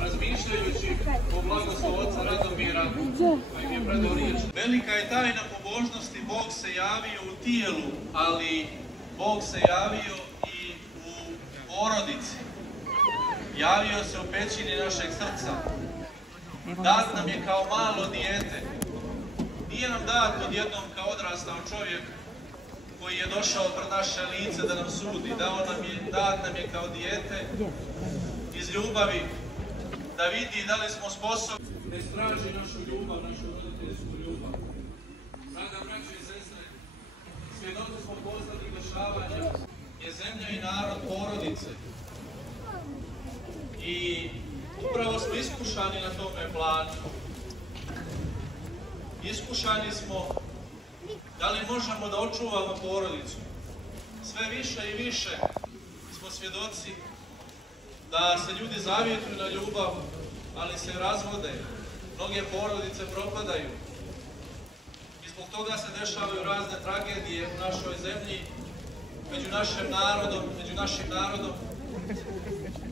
Razmišljajući o blagoslovu oca Radomira, kojim je predao riječ. Velika je tajna pobožnosti, Bog se javio u tijelu, ali Bog se javio i u porodici. Javio se u pećini našeg srca. Dat nam je kao malo dijete. Nije nam dat odjednom kao odrastao čovjek koji je došao pred naše lice da nam sudi. Dat nam je kao dijete iz ljubavi, da vidi da li smo sposobni da istraži našu ljubav, našu roditeljsku ljubav. Draga braće i sestre, svjedoci smo poznanih dešavanja, je zemlja i narod porodice. I upravo smo iskušani na tome planu. Iskušani smo da li možemo da očuvamo porodicu. Sve više i više smo svjedoci da se ljudi zavjetuju na ljubav, ali se razvode. Mnoge porodice propadaju. I zbog toga se dešavaju razne tragedije u našoj zemlji, među našim narodom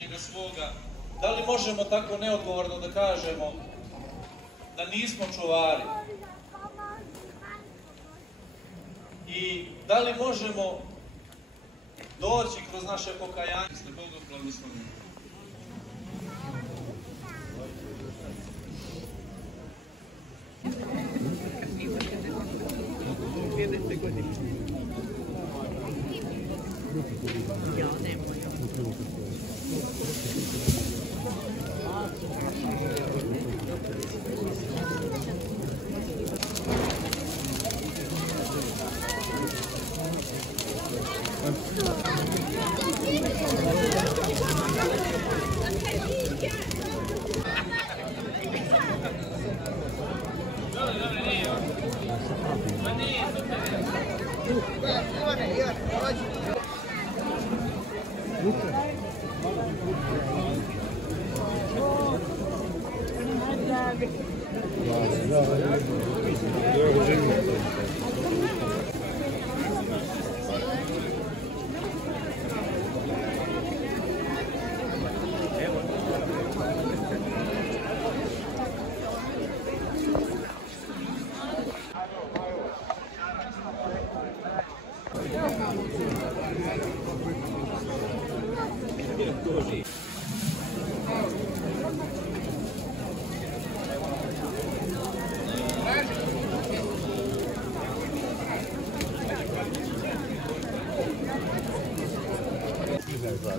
i svoga. Da li možemo tako neodgovorno da kažemo da nismo čuvari? I da li možemo doći kroz naše pokajanje? Ste Bogom blagosloveni.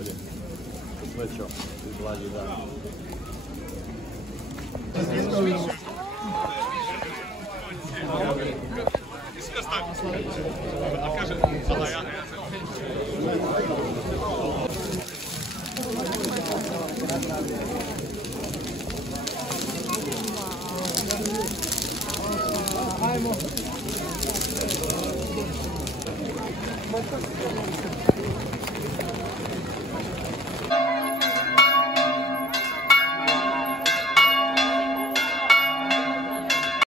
zdravlje. Srećo i blaži dan. Ajmo.